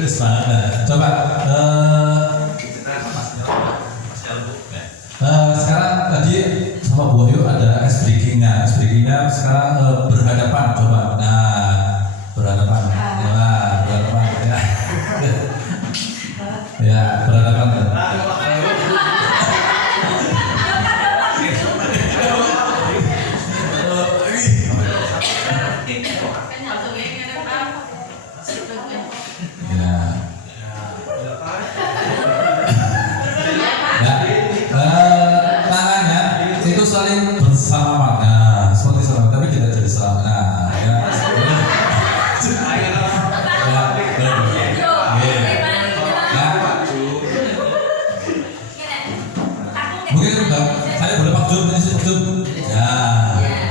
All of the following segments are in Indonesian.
Terus mana? Coba sekarang tadi sama Bu Wahyu ada ice breakingnya. Ice breakingnya sekarang berhadapan. Coba. Nah, berhadapan. Nah, berhadapan. Ya, ya berhadapan. Tangannya itu saling bersalaman, nah seperti salaman, tapi tidak jadi salaman. Nah, ya. Mungkin saya boleh maksud ini maksud. Ya,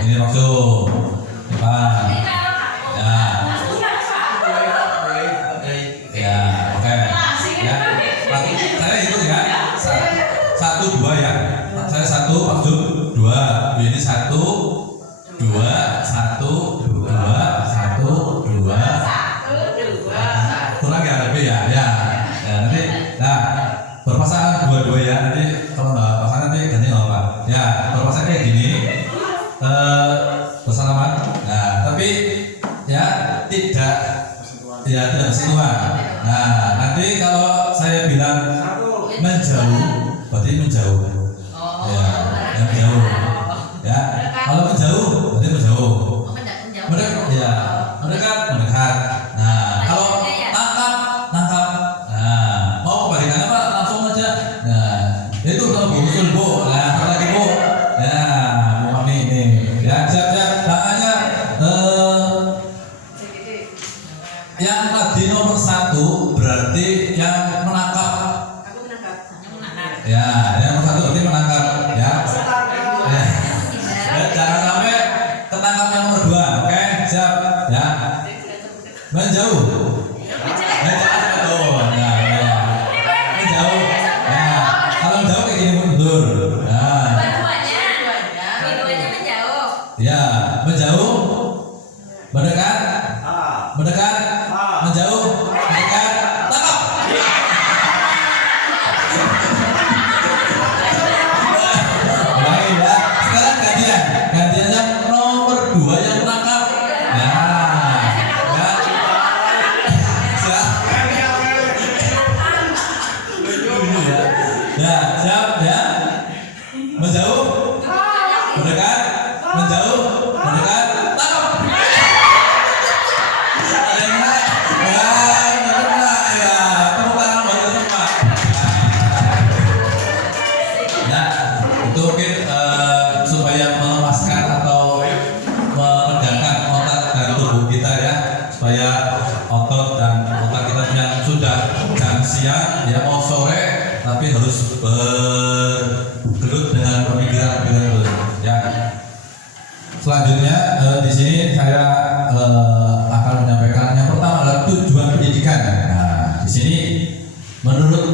ini maksud. Satu dua ya, saya satu maksud dua, ini satu dua satu dua satu dua kurang ya lebih ya, ya nanti nah berpasangan dua ya, nanti kalau nggak pasangan nanti ganti nggak apa ya, berpasangan kayak gini bersalaman, nah tapi ya tidak bersentuhan. Nah nanti kalau saya bilang menjauh berarti menjauh, ya, yang jauh, ya. Kalau menjauh berarti menjauh. Mendekat. Nah, kalau tangkap. Nah, mau kebalikannya Pak, langsung aja. Nah, itu kalau usul Bu, nah lagi Bu, ya, Bu Mami ini, ya siap. Tangannya, yang tadi nomor 1 berarti yang menangkap. Ya, yang nomor 1 berarti menangkap, ya. Jangan sampai ketangkap yang nomor 2, oke? Siap, ya. Menjauh. Betul. Ya. Menjauh. Ya. Kalau menjauh kayak gini mundur. Nah. Dua-duanya menjauh. Ya, menjauh. Mendekat. Menjauh. Mendekat. Tangkap. Gantiannya nomor 2 yang menangkap. Ya, siap ya. Menjauh, mendekat, menjauh, mendekat, tangkap. Ada yang menarik? Ya, tepuk tangan buat semua. Ya, itu mungkin supaya melepaskan atau meregangkan otot dan tubuh kita ya, supaya otot dan otak kita yang sudah jam siang ya mau sore tapi harus bergelut dengan pemikiran ya. Selanjutnya di sini saya akan menyampaikan yang pertama adalah tujuan pendidikan. Nah, di sini menurut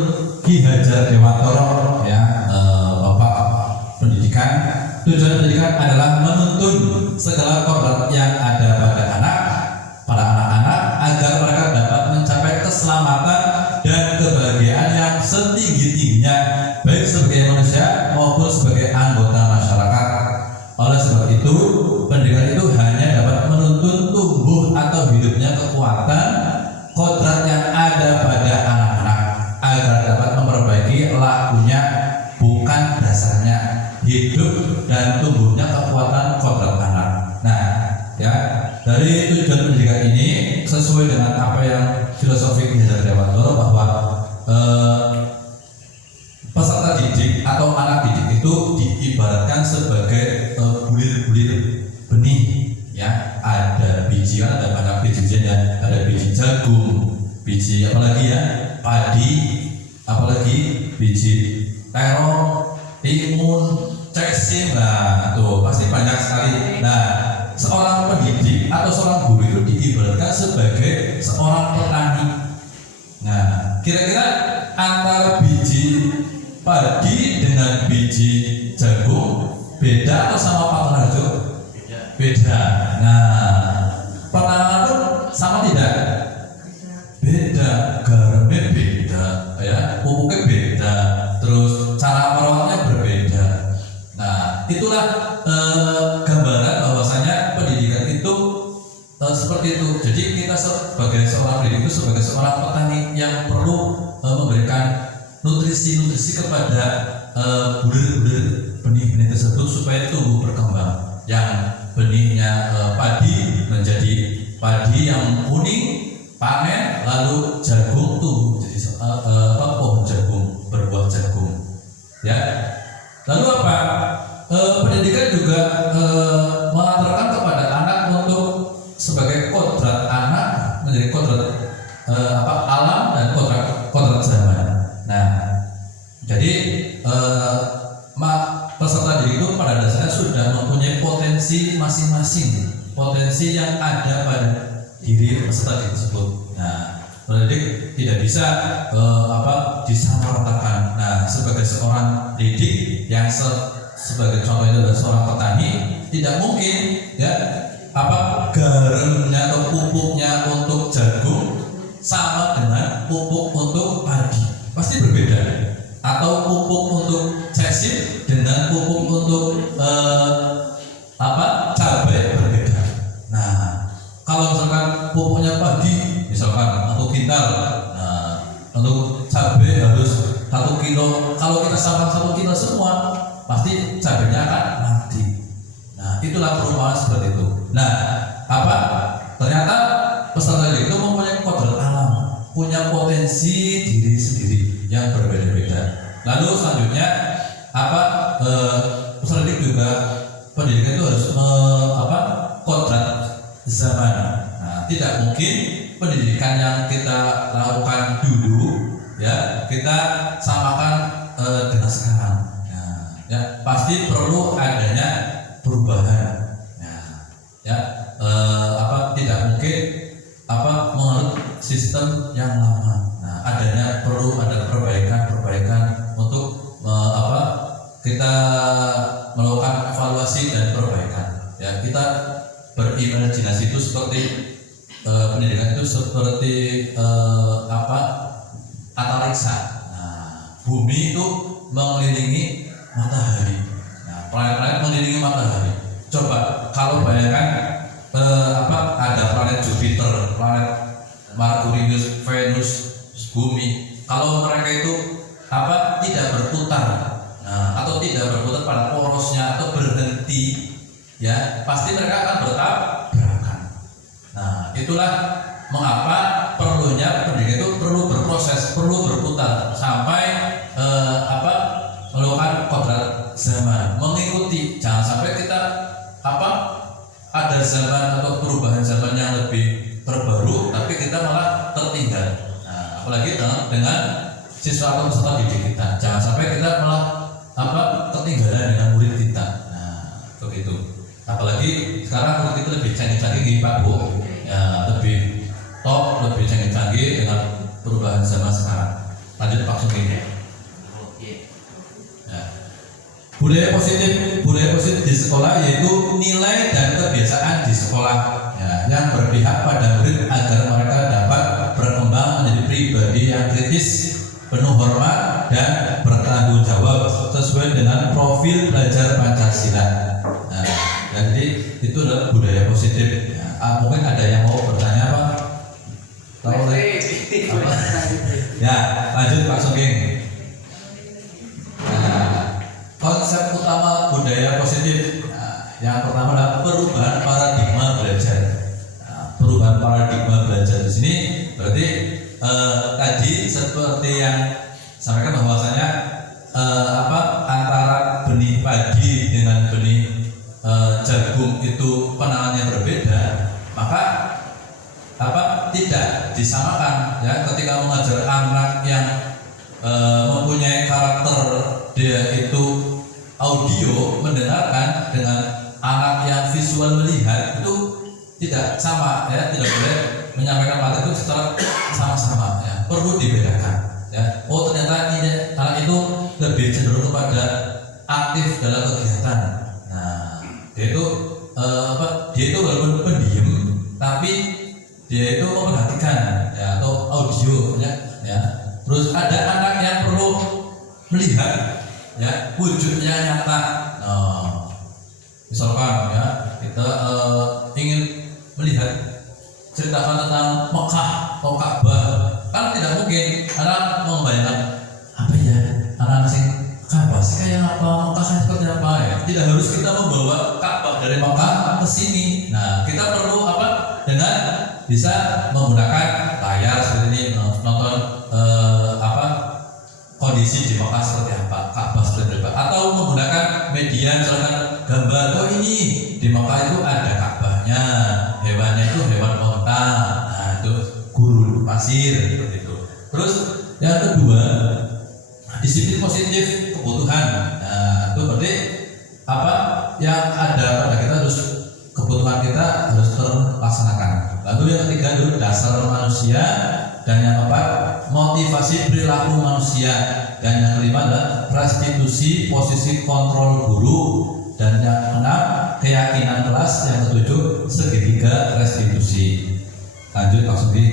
Ki Hajar Dewantoro ya, Bapak Pendidikan, tujuan pendidikan adalah menuntun segala kodrat yang ada pada anak-anak agar mereka dapat mencapai keselamatan dan kebahagiaan yang setinggi-tingginya, baik sebagai manusia maupun sebagai anggota masyarakat. Oleh sebab itu, pendidikan itu hanya dapat menuntun tumbuh atau hidupnya kekuatan kodrat yang ada pada anak-anak agar dapat memperbaiki lakunya, bukan dasarnya hidup dan tumbuhnya kekuatan kodrat anak. Nah, ya, dari tujuan pendidikan ini sesuai dengan apa yang filosofi Ki Hajar Dewantoro bahwa peserta didik atau anak didik itu diibaratkan sebagai bulir-bulir benih ya, ada biji, ada banyak biji-bijian, ada biji jagung, biji apalagi ya, padi, apalagi biji terong, timun, cacing, nah tuh pasti banyak sekali. Nah, seorang pendidik atau seorang guru itu diibaratkan sebagai seorang petani. Nah, kira-kira antara biji padi dengan biji jagung beda atau sama Pak Rajo? Beda. Nah, penanganan pun sama tidak? Beda. kita sebagai seorang pendidik itu sebagai seorang petani yang perlu memberikan nutrisi kepada bulir-bulir benih-benih tersebut supaya tumbuh berkembang. Yang benihnya padi menjadi padi yang kuning, panen, lalu jagung tumbuh jadi pohon jagung, berbuah jagung. Ya. Lalu apa? Pendidikan juga mengantarkan kepada anak untuk sebagai kodrat anak menjadi kodrat alam dan kodrat zaman. Nah, jadi peserta didik itu pada dasarnya sudah mempunyai potensi masing-masing, potensi yang ada pada diri peserta didik tersebut. Nah, pendidik tidak bisa disamaratakan. Nah, sebagai seorang didik yang sebagai contohnya adalah seorang petani, tidak mungkin ya garamnya atau pupuknya untuk jagung sama dengan pupuk untuk padi, pasti berbeda. Atau pupuk untuk cacing dengan pupuk untuk cabai berbeda. Nah, kalau misalkan pupuknya padi, misalkan 1 kintal, nah untuk cabai harus 1 kilo. Kalau kita sama 1 kilo semua, pasti cabainya akan mati. Nah, itulah perumpamaan seperti itu. Nah, ternyata peserta didik itu mempunyai kodrat alam, punya potensi diri sendiri yang berbeda-beda. Lalu selanjutnya peserta didik juga pendidikan itu harus kodrat zaman. Nah, tidak mungkin pendidikan yang kita lakukan dulu ya kita samakan dengan sekarang. Nah, ya pasti perlu adanya perubahan. Nah, ya tidak mungkin menganut sistem yang lama. Nah, perlu ada perbaikan untuk kita melakukan evaluasi dan perbaikan. Ya, kita berimajinasi itu seperti pendidikan itu seperti antariksa. Nah, bumi itu mengelilingi matahari. Nah, planet-planet mengelilingi matahari. Coba kalau bayangkan ada planet Jupiter, planet Merkurius, Venus, bumi. Kalau mereka itu tidak berputar, atau tidak berputar pada porosnya atau berhenti, ya pasti mereka akan bertabrakan. Nah, itulah mengapa perlunya pendidikan itu perlu berproses, perlu berputar sampai melakukan kodrat zaman, mengikuti. Jangan sampai kita ada zaman atau perubahan zaman yang lebih terbaru, tapi kita malah tertinggal. Nah, apalagi dengan siswa atau peserta didik kita, jangan sampai kita malah ketinggalan dengan murid kita. Nah, begitu. Apalagi sekarang murid itu lebih canggih-canggih, Pak Bu, ya lebih top, lebih canggih-canggih dengan perubahan zaman sekarang. Lanjut Pak Sugeng. Ya. Budaya positif di sekolah yaitu nilai dan kebiasaan di sekolah ya, yang berpihak pada murid agar mereka dapat berkembang menjadi pribadi yang kritis, penuh hormat dan bertanggung jawab sesuai dengan profil belajar Pancasila. Nah, jadi itu adalah budaya positif. Ya, mungkin ada yang mau bertanya Pak? Ya, lanjut Pak Sugeng. Konsep utama budaya positif, yang pertama adalah perubahan paradigma belajar. Perubahan paradigma belajar di sini berarti tadi seperti yang sampaikan bahwasanya antara benih padi dengan benih jagung itu penanganannya berbeda, maka tidak disamakan ya ketika mengajar anak yang mempunyai karakter dia itu audio mendengarkan dengan anak yang visual melihat itu tidak sama ya, tidak boleh menyampaikan materi itu secara sama-sama ya, perlu dibedakan ya. Oh ternyata ini anak itu lebih cenderung kepada aktif dalam kegiatan. Nah dia itu walaupun pendiam tapi dia itu memperhatikan ya, atau audio ya. Terus ada anak yang perlu melihat ya wujudnya nyata. Misalkan ya kita ingin melihat ceritakan tentang Mekah atau Ka'bah, kan tidak mungkin anak membayangkan apa ya, anak asing Ka'bah sih kayak apa, Mekah kayak seperti apa ya. Tidak harus kita membawa Ka'bah dari Mekah ke sini. Nah, kita perlu apa? Dengan bisa menggunakan layar seperti ini, nonton kondisi di Mekah seperti apa, Ka'bah seperti apa, atau menggunakan media misalkan gambar, oh ini di Mekah itu ada Ka'bahnya, hewannya itu hewan onta, nah itu gurun pasir seperti itu. Terus yang kedua, disiplin positif kebutuhan. Nah itu berarti apa yang ada pada kita harus, kebutuhan kita harus terlaksanakan. Lalu yang ketiga itu dasar manusia, dan yang keempat motivasi perilaku manusia, dan yang kelima adalah restitusi posisi kontrol guru, dan yang keenam keyakinan kelas, yang ketujuh segitiga restitusi. Lanjut Pak Sugi.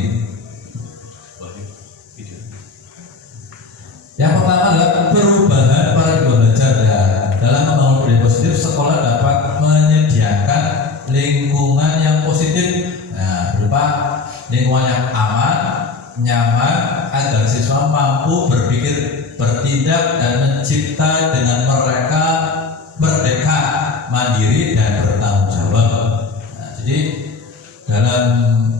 Yang pertama adalah perubahan paradigma belajar. Ya, dalam membangun budaya positif, sekolah dapat menyediakan lingkungan yang positif, nah, berupa lingkungan yang aman, nyaman, agar siswa mampu berpikir, bertindak, dan mencipta dengan mereka merdeka, mandiri, dan bertanggung jawab. Nah, jadi dalam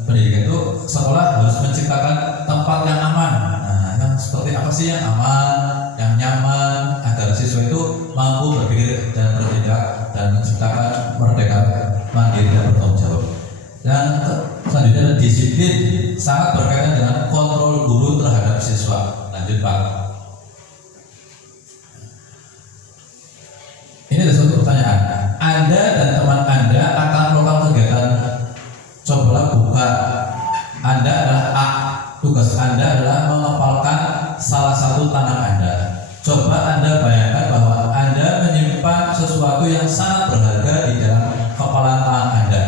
pendidikan itu sekolah harus menciptakan tempat yang aman. Nah, yang seperti apa sih yang aman, yang nyaman, agar siswa itu mampu berpikir dan bertindak dan menciptakan merdeka, mandiri, dan bertanggung jawab. Dan selanjutnya adalah disiplin, sangat berkaitan dengan kontrol guru terhadap siswa. Lanjut Pak. Ini ada satu pertanyaan. Anda dan teman Anda akan melakukan kegiatan, cobalah buka. Anda adalah A. Tugas Anda adalah mengepalkan salah satu tangan Anda. Coba Anda bayangkan bahwa Anda menyimpan sesuatu yang sangat berharga di dalam kepalan tangan Anda.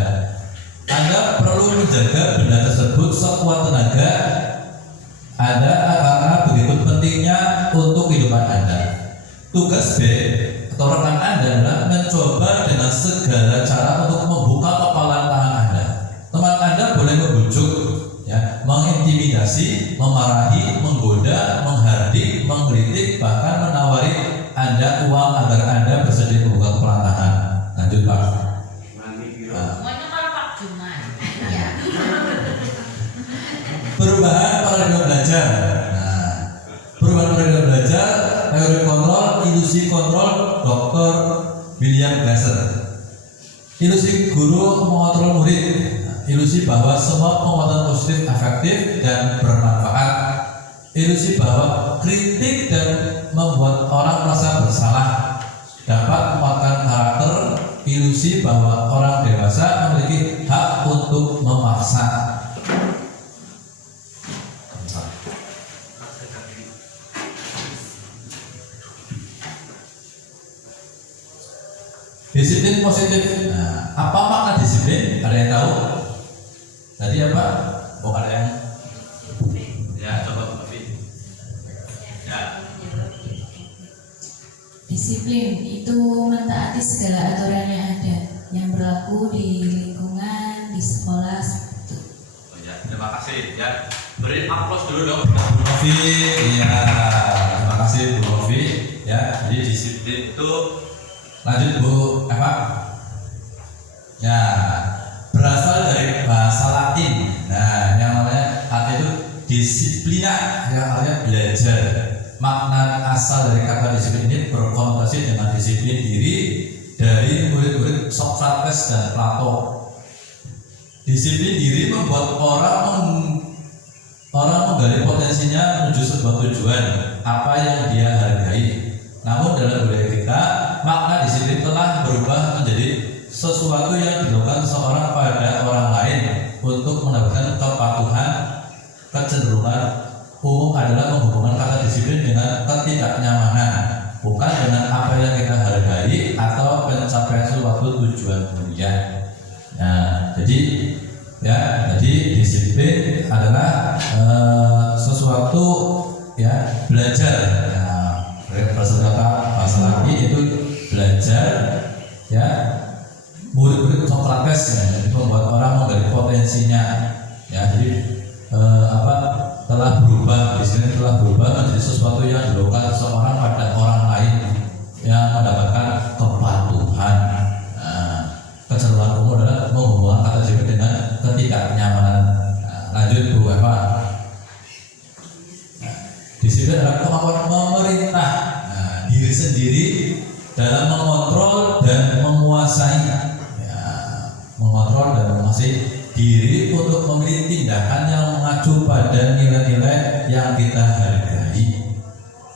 Anda perlu menjaga benda tersebut sekuat tenaga Anda karena begitu pentingnya untuk kehidupan Anda. Tugas B atau rekan Anda adalah mencoba dengan segala cara untuk membuka kepalan tangan Anda. Teman Anda boleh membujuk, ya, mengintimidasi, memarahi, menggoda, menghardik, mengkritik, bahkan menawari Anda uang agar Anda bersedia membuka kepalan tangan. Lanjut Pak. Perubahan paradigma belajar. Nah, perubahan paradigma belajar, teori kontrol, ilusi kontrol, Dr. William Glasser. Ilusi guru mengontrol murid. Ilusi bahwa semua penguatan positif efektif dan bermanfaat. Ilusi bahwa kritik dan membuat orang merasa bersalah dapat menguatkan karakter. Ilusi bahwa orang dewasa memiliki hak untuk memaksa. Disiplin positif. Nah, apa makna disiplin? Ada yang tahu? Tadi apa? Oh, ada yang? Ya, coba lebih. Ya. Disiplin itu mentaati segala aturan yang ada, yang berlaku di lingkungan, di sekolah. Oh ya, terima kasih. Ya, beri aplaus dulu dong, Bu Novi. Iya, terima kasih Bu Novi. Ya, jadi disiplin itu. Lanjut Bu Eva. Ya, berasal dari bahasa Latin. Nah, yang namanya arti itu disiplina, yang artinya belajar. Makna asal dari kata disiplin ini berkonotasi dengan disiplin diri dari murid-murid Socrates dan Plato. Disiplin diri membuat orang menggali potensinya menuju sebuah tujuan, apa yang dia hargai. Namun dalam budaya kita, makna disiplin telah berubah menjadi sesuatu yang dilakukan seorang pada orang lain untuk mendapatkan kepatuhan. Kecenderungan umum adalah menghubungkan kata disiplin dengan ketidaknyamanan, bukan dengan apa yang kita hargai atau pencapaian suatu tujuan mulia. Nah, jadi disiplin adalah sesuatu, ya, belajar. Berkata bahasa lagi itu belajar, ya, murid-murid Socrates, ya, itu membuat orang menggali potensinya Ya, jadi telah berubah, di sini telah berubah menjadi sesuatu yang dilakukan seseorang pada orang lain yang mendapatkan kepatuhan. Kecenderungan umum adalah menghubungkan kata sifat dengan ketidaknyamanan. Lanjut Bu Eva. Di sini adalah kemampuan memerintah diri sendiri dalam mengontrol dan menguasai, mengontrol dan menguasai diri untuk memilih tindakan yang mengacu pada nilai-nilai yang kita hargai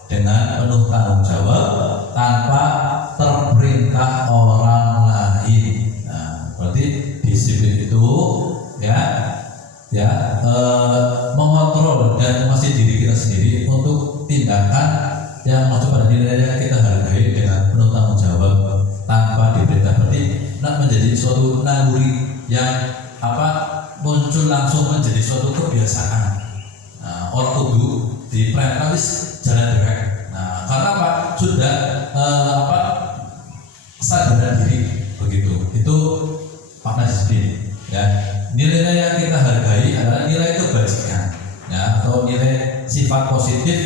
dengan penuh tanggung jawab tanpa terperintah orang lain. Berarti disiplin itu mengontrol dan menguasai diri kita sendiri untuk tindakan yang mengacu pada nilai yang kita hargai dengan penuh tanggung jawab tanpa diperintah. Berarti menjadi suatu naluri yang muncul langsung menjadi suatu kebiasaan. Orang kudu di praktis jalan direct. Karena sudah kesadaran diri begitu. Itu makna disiplin. Ya, nilai yang kita hargai adalah nilai kebajikan, atau nilai sifat positif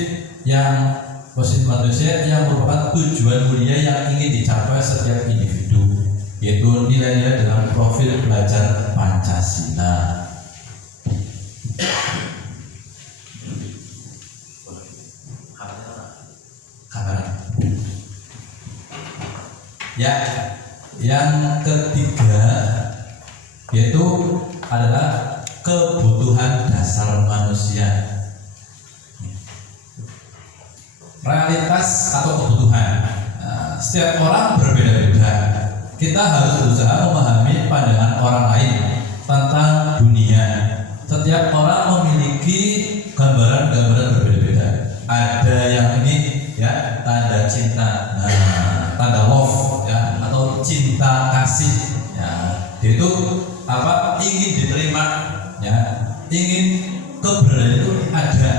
yang positif manusia yang merupakan tujuan mulia yang ingin dicapai setiap individu, yaitu nilai-nilai dalam profil belajar Pancasila. Ya, yang ketiga yaitu adalah kebutuhan dasar manusia. Realitas atau kebutuhan. Setiap orang berbeda-beda. Kita harus berusaha memahami pandangan orang lain tentang dunia. Setiap orang memiliki gambaran-gambaran berbeda-beda. Ada yang ini tanda cinta, tanda love atau cinta kasih. Itu ingin diterima, ingin keberadaan itu ada,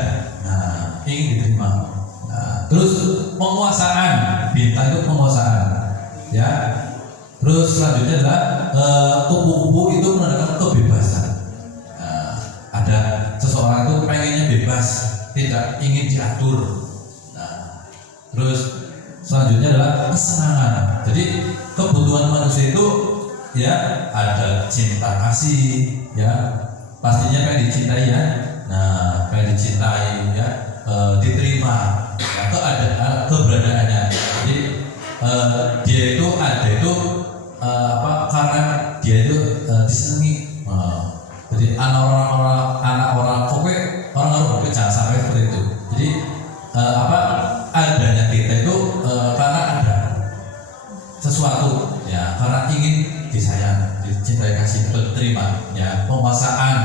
ingin diterima. Terus penguasaan, bintang itu penguasaan, Terus selanjutnya adalah kupu-kupu itu menandakan kebebasan. Ada seseorang itu pengennya bebas, tidak ingin diatur. Terus selanjutnya adalah kesenangan. Jadi kebutuhan manusia itu ada cinta kasih, pastinya pengen dicintai, pengen dicintai, diterima, keberadaannya. Jadi dia itu ada itu karena dia itu disenangi. Jadi anak orang jangan sampai seperti itu. Jadi adanya kita itu karena ada sesuatu, karena ingin disayang, dicintai, kasih, diterima, penguasaan,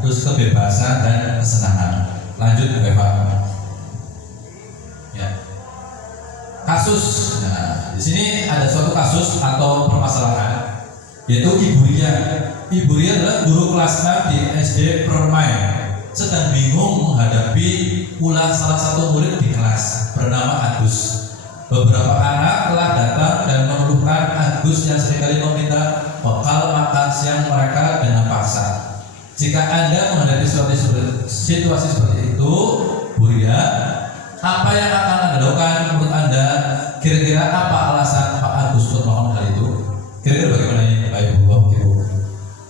terus kebebasan dan kesenangan. Lanjut Bapak. Kasus. Di sini ada suatu kasus atau permasalahan, yaitu Ibu Ria. Ibu Ria adalah guru kelas 6 di SD Permai, sedang bingung menghadapi ulah salah satu murid di kelas bernama Agus. Beberapa anak telah datang dan mengeluhkan Agus yang seringkali meminta bekal makan siang mereka dengan paksa. Jika Anda menghadapi situasi seperti itu, Bu Ria, apa yang akan Anda lakukan menurut Anda? Kira-kira apa alasan Pak Agus untuk melakukan hal itu? Kira-kira bagaimana ini Pak Ibu?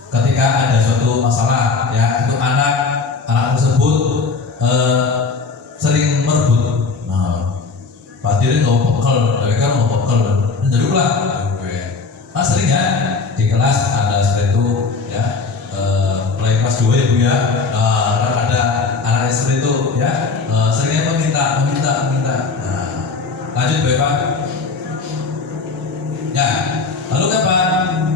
Ketika ada suatu masalah, itu anak tersebut sering merebut. Pak Diri nggak bekal, mereka nggak bekal, menjadilah. Sering di kelas ada seperti itu, mulai kelas 2 ya Bu ya. Ada anak seperti itu, seringnya meminta. Lanjut Bapak. Lalu apa?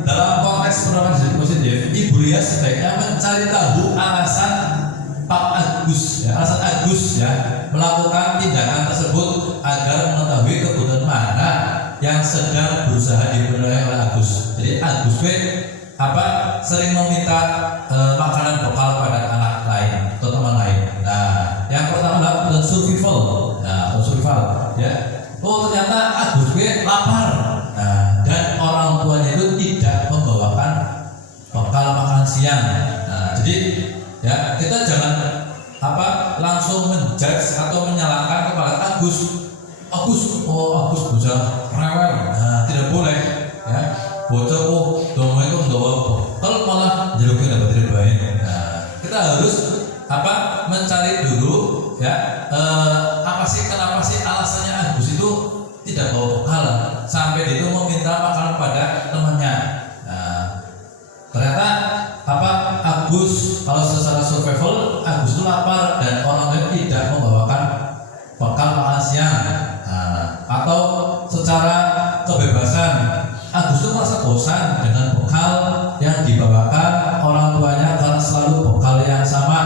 Dalam konteks penerapan positif, Ibu Ria sebaiknya mencari tahu alasan Pak Agus, alasan Agus melakukan tindakan tersebut agar mengetahui kebutuhan mana yang sedang berusaha dipenuhi oleh Agus. Jadi Agus sering meminta makanan bekal pada anak lain atau teman lain. Yang pertama adalah survival. Ternyata Agus lapar. Dan orang tuanya itu tidak membawakan bekal makan siang. Jadi jadi ya kita jangan langsung menjudge atau menyalahkan kepada Agus bisa rewel. Nah, tidak boleh ya. Bocah dongo itu nggak kalau malah jeruknya dapat terbaik. Nah, kita harus mencari dulu ya kenapa sih alasannya Agus itu tidak bawa bekal sampai dia itu meminta makanan pada temannya. Nah, ternyata Agus kalau secara survival Agus itu lapar dan orang lain tidak membawakan bekal makan siang. Nah, atau secara kebebasan Agus itu merasa bosan dengan bekal yang dibawakan orang tuanya karena selalu bekal yang sama.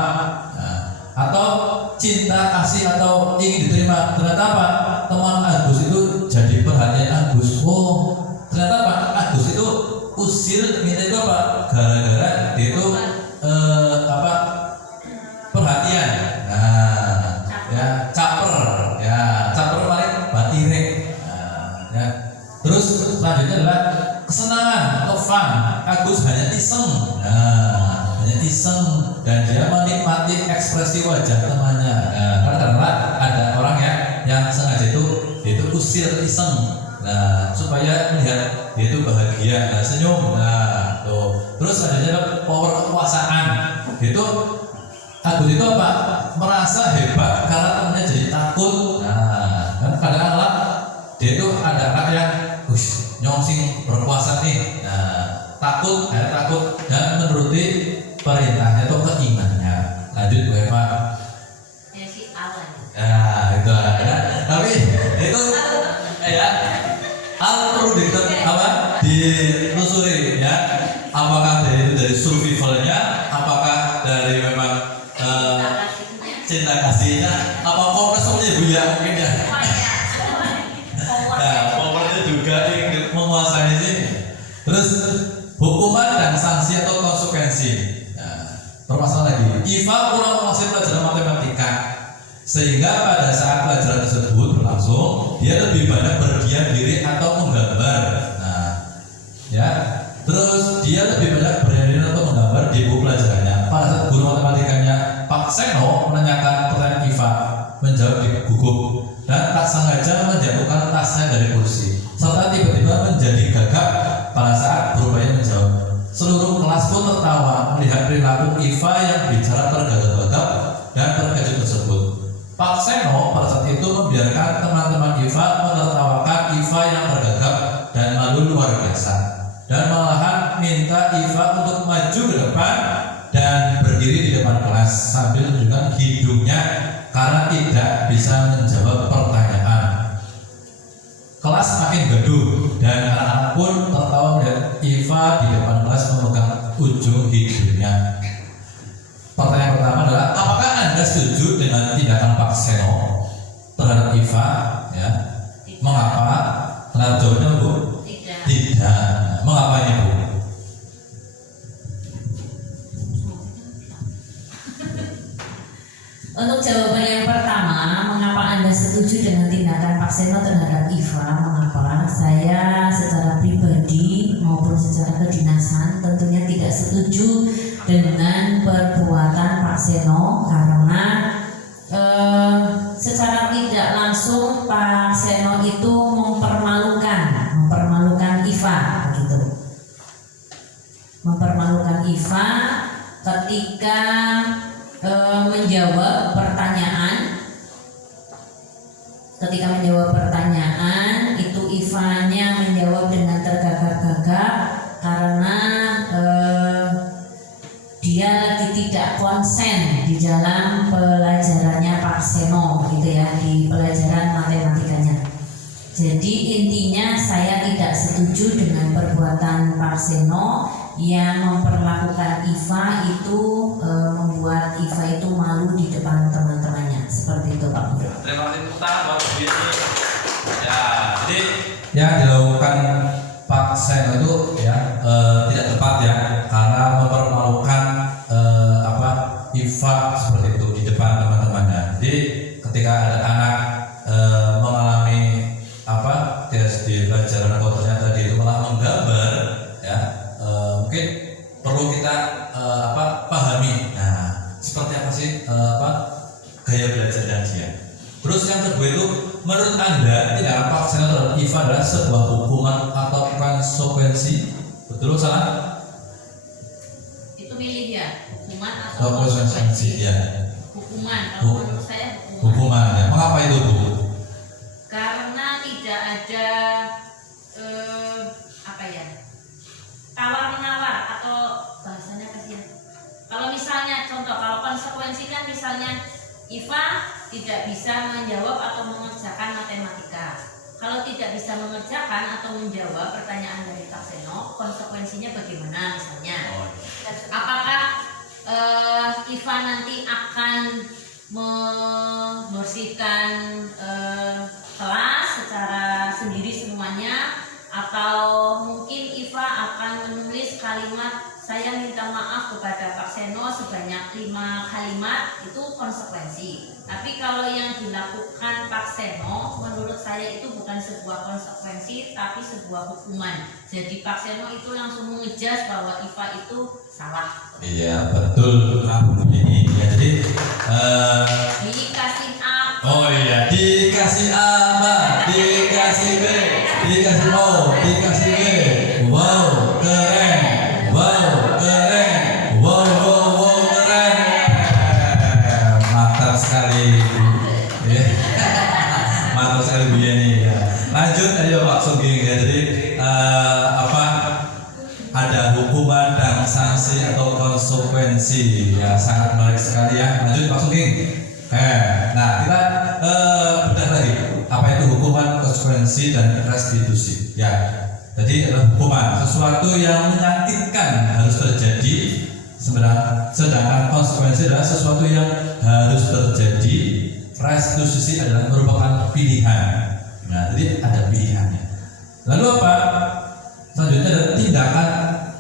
Nah, atau cinta kasih atau ingin diterima, ternyata teman Agus itu jadi perhatian Agus. Ternyata Agus itu usil minta itu gara-gara dia itu perhatian. Nah, ya caper paling batire. Nah, ya. Terus selanjutnya adalah kesenangan atau fun. Agus hanya iseng. Nah, hanya iseng dan dia menikmati ekspresi wajah temannya. Nah, karena ada orang yang sengaja itu usir iseng. Nah, supaya melihat dia itu bahagia, senyum. Nah, tuh. Terus selanjutnya power kekuasaan. Itu Agus itu merasa hebat karena temannya jadi takut. Nah, kan kadang-kadang dia itu ada anak yang nyongsing berkuasa nih. Nah, takut dan menuruti perintahnya atau keinginannya. Lanjut Bu Eva. Nah, itu ada. Tapi itu hal perlu dilusuri ya. Apakah dari survivalnya, apakah dari memang cinta kasihnya, apa kompresornya Bu ya mungkin ya. Nah, kompornya juga ingin menguasai sini. Terus hukuman dan sanksi atau konsekuensi. Nah, permasalahan lagi. Iva kurang menguasai pelajaran matematika, sehingga pada saat pelajaran tersebut berlangsung, dia lebih banyak berdiam diri atau menggambar. Nah, ya. Terus dia lebih banyak berdiam diri atau menggambar di buku pelajarannya. Pada saat guru matematikanya Pak Seno menanyakan pertanyaan Iva, menjawab di gugup dan tak sengaja menjatuhkan tasnya dari kursi, serta tiba-tiba menjadi gagap pada saat berupaya menjawab. Seluruh kelas pun tertawa melihat perilaku Iva yang bicara tergagap-gagap dan terkejut tersebut. Pak Seno pada saat itu membiarkan teman-teman Iva menertawakan Iva yang tergagap dan malu luar biasa, dan malahan minta Iva untuk maju ke depan dan berdiri di depan kelas sambil menunjukkan hidungnya karena tidak bisa menjawab pertanyaan. Kelas makin gaduh dan anak-anak pun tertawa melihat Iva di depan kelas memegang ujung hidungnya. Pertanyaan pertama adalah, apakah Anda setuju dengan tindakan Pak Seno terhadap Iva? Ya. Mengapa? Terhadap jawabnya Bu? Tidak. Mengapa ini Bu? Untuk jawaban yang pertama, mengapa Anda setuju dengan tindakan Pak Seno terhadap Iva? Mengapa? Saya secara pribadi maupun secara kedinasan tentunya tidak setuju dengan perbuatan Pak Seno karena secara tidak langsung Pak Seno itu mempermalukan Iva, begitu. Mempermalukan Iva ketika menjawab pertanyaan. Ketika menjawab pertanyaan itu Ivanya menjawab dengan tergagap-gagap karena dia lagi tidak konsen di dalam pelajarannya Pak Seno, gitu ya, di pelajaran matematikanya. Jadi intinya saya tidak setuju dengan perbuatan Pak Seno yang memperlakukan Iva itu membuat Iva itu malu di depan teman-temannya, seperti itu Pak Menteri. Terima kasih tepuk tangan buat ini. Ya, jadi yang dilakukan Pak Seno itu ya tidak tepat ya, karena mempermalukan Iva seperti itu di depan teman-temannya. Jadi ketika ada anak mengalami di pelajaran kotornya tadi itu malah menggambar ya, mungkin perlu kita pahami sih gaya belajarnya dia. Terus yang kedua itu, menurut Anda tindakan paksa terhadap IVA adalah sebuah hukuman atau konsekuensi? Betul salah? Itu milih ya, hukuman atau Konsekuensi ya. Hukuman, kalau menurut saya Hukuman ya. Mengapa itu Bu? Karena tidak ada apa ya, tawar menawar atau bahasanya apa sih ya? Kalau misalnya contoh, kalau konsekuensi kan misalnya IVA tidak bisa menjawab atau mengerjakan matematika. Kalau tidak bisa mengerjakan atau menjawab pertanyaan dari Pak Seno, konsekuensinya bagaimana misalnya? Apakah IVA nanti akan membersihkan kelas secara sendiri semuanya, atau mungkin IVA akan menulis kalimat saya minta maaf kepada Pak Seno sebanyak 5 kalimat, itu konsekuensi. Tapi kalau yang dilakukan Pak Seno menurut saya itu bukan sebuah konsekuensi tapi sebuah hukuman. Jadi Pak Seno itu langsung mengejas bahwa IVA itu salah. Iya betul Kamu ini ya, jadi Dikasih A. oh iya, dikasih A, dikasih B, dikasih O, dikasih B. Wow, keren. Wow, keren. Wow, keren. Mantap sekali. Ya. Mantap sekali Bu Yeni ya. Lanjut aja Pak Sugeng ya. Jadi ada hukuman dan sanksi atau konsekuensi ya, sangat menarik sekali ya. Lanjut Pak Sugeng. Nah kita bedah lagi apa itu hukuman, konsekuensi dan restitusi ya. Jadi adalah hukuman sesuatu yang menyakitkan harus terjadi, sedangkan konsekuensi adalah sesuatu yang harus terjadi. Restitusi adalah merupakan pilihan. Nah jadi ada pilihannya. Lalu apa? Selanjutnya ada tindakan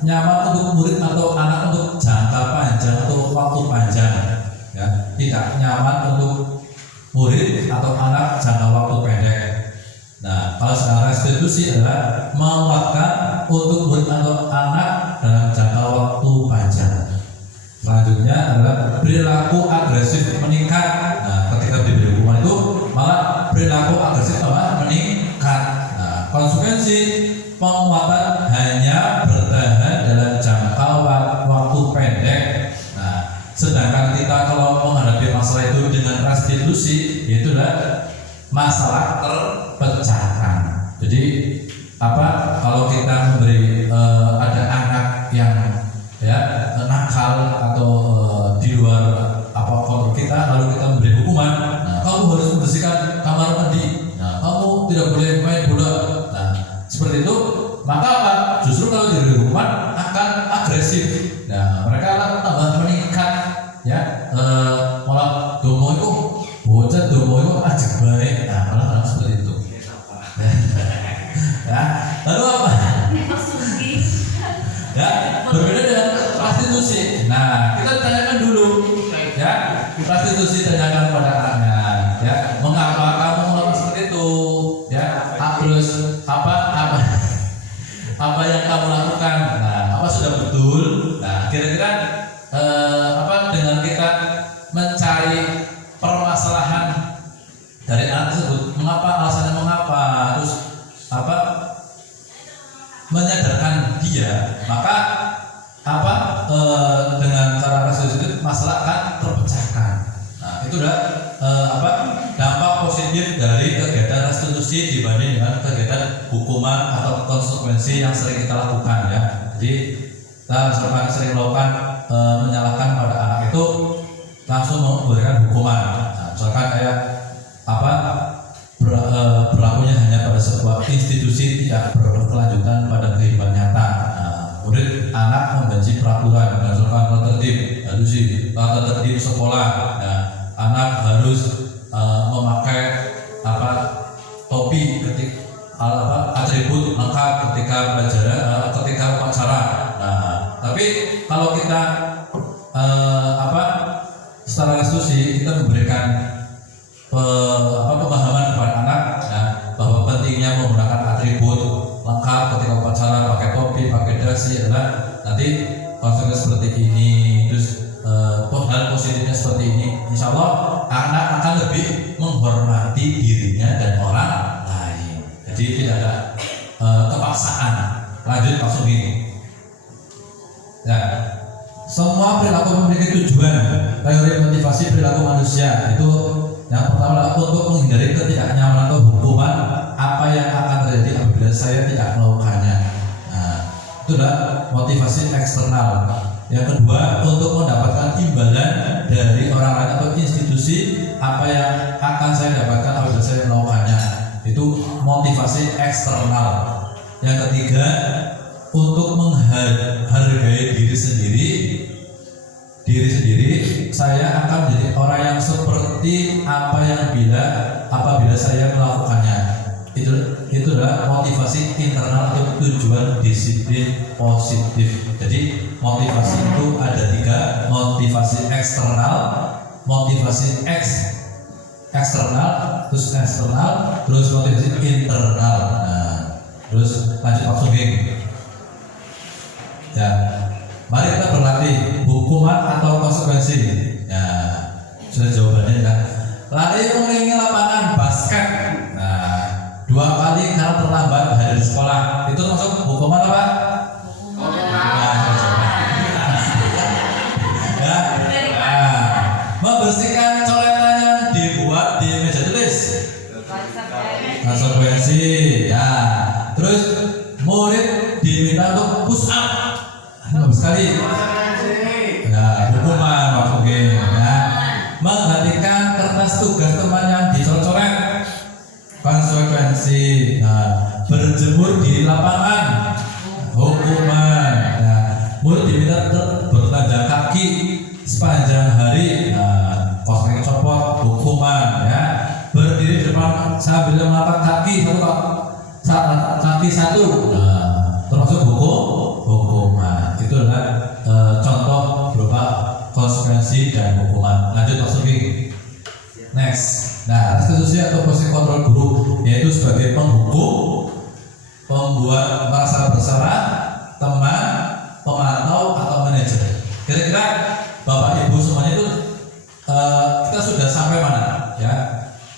nyaman untuk murid atau anak untuk jangka panjang atau waktu panjang ya. Tidak nyaman untuk murid atau anak jangka waktu pendek. Nah, kalau sekarang restitusi adalah menguatkan untuk murid atau anak dalam jangka waktu panjang. Selanjutnya adalah perilaku agresif meningkat. Nah, ketika diberi hukuman itu malah perilaku agresif meningkat. Nah, konsekuensi penguatan hanya bertahan dalam jangka waktu pendek. Nah, sedangkan kita kalau menghadapi masalah itu dengan restitusi, itu adalah masalah terpecahkan. Jadi kalau kita memberi ada anak yang ya nakal atau di luar kontrol kita, lalu kita memberi hukuman, nah, kamu harus membersihkan kamar mandi, nah, kamu tidak boleh main bola, nah seperti itu, maka apa? Justru kalau diberi hukuman akan agresif. Nah mereka akan tambah meningkat ya, malah domo itu bocah domo itu ajak baik. Nah malah seperti itu ya. Lalu apa? Ya, berbeda dengan restitusi. Nah, kita tanyakan dulu ya, restitusi tanyakan pada anaknya ya, mengapa kamu melakukan seperti itu ya, terus apa yang kamu lakukan, nah apa sudah betul. Nah kira-kira dengan kita mencari permasalahan dari anak tersebut, alasannya mengapa, terus menyadarkan dia, maka dengan cara restitusi itu masalah akan terpecahkan. Nah itu adalah dampak positif dari kegiatan restitusi dibanding dengan kegiatan hukuman atau konsekuensi yang sering kita lakukan ya. Jadi kita misalkan sering melakukan menyalahkan pada anak itu, langsung memberikan hukuman. Nah, misalkan kayak berlakunya hanya pada sebuah institusi, tidak berkelanjutan pada kehidupan nyata. Nah, murid anak membenci peraturan, misalkan tata tertib sekolah. Nah, anak harus memakai topi atribut lengkap ketika belajar, ketika upacara. Nah, tapi kalau kita secara restitusi kita memberikan pemahaman kepada anak ya, bahwa pentingnya menggunakan atribut lengkap ketika upacara, pakai topi, pakai dasi adalah nanti konsekuensi seperti ini. Terus hal positifnya seperti ini, insya Allah anak akan lebih menghormati dirinya dan orang lain. Jadi tidak ada kepaksaan. Lanjut langsung ini. Nah, semua perilaku memiliki tujuan. Teori motivasi perilaku manusia itu yang pertama adalah untuk menghindari ketidaknyamanan atau hukuman apa yang akan terjadi apabila saya tidak melakukannya. Nah, itulah motivasi eksternal. Yang kedua, untuk mendapatkan imbalan dari orang lain atau institusi apa yang akan saya dapatkan apabila saya melakukannya. Itu motivasi eksternal. Yang ketiga, untuk menghargai diri sendiri. Saya akan menjadi orang yang seperti apa yang apabila saya melakukannya. Itulah motivasi internal atau tujuan disiplin positif. Jadi motivasi itu ada tiga: motivasi eksternal, motivasi eksternal, terus motivasi internal. Nah, terus lanjut langsung ya. Mari kita berlatih hukuman atau konsekuensi. Ya, sudah jawabannya ya. Lari mengelilingi lapangan basket. Nah, 2 kali karena terlambat hadir di sekolah. Itu masuk hukuman apa? Ya. Nah, membersihkan coretan yang dibuat di meja tulis. Konsekuensi. Ya. Terus murid diminta untuk push up. Bagus sekali. Ya, hukuman maksudnya. Ya. Menggantikan kertas tugas teman yang dicoret-coret. Konsekuensi. Nah, berjemur di lapangan. Hukuman. Nah, murid diminta bertelanjang kaki sepanjang hari. Nah, kosong copot. Hukuman. Ya. Berdiri di depan sambil mengangkat kaki satu. Nah, termasuk hukuman. Itu adalah contoh berupa konsekuensi dan hukuman. Lanjut langsung next. Nah, restitusi atau proses kontrol guru yaitu sebagai penghukum, pembuat merasa bersalah, teman, pemantau atau manajer. Kira-kira Bapak Ibu semuanya itu kita sudah sampai mana? Ya,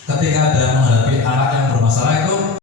ketika ada menghadapi anak yang bermasalah itu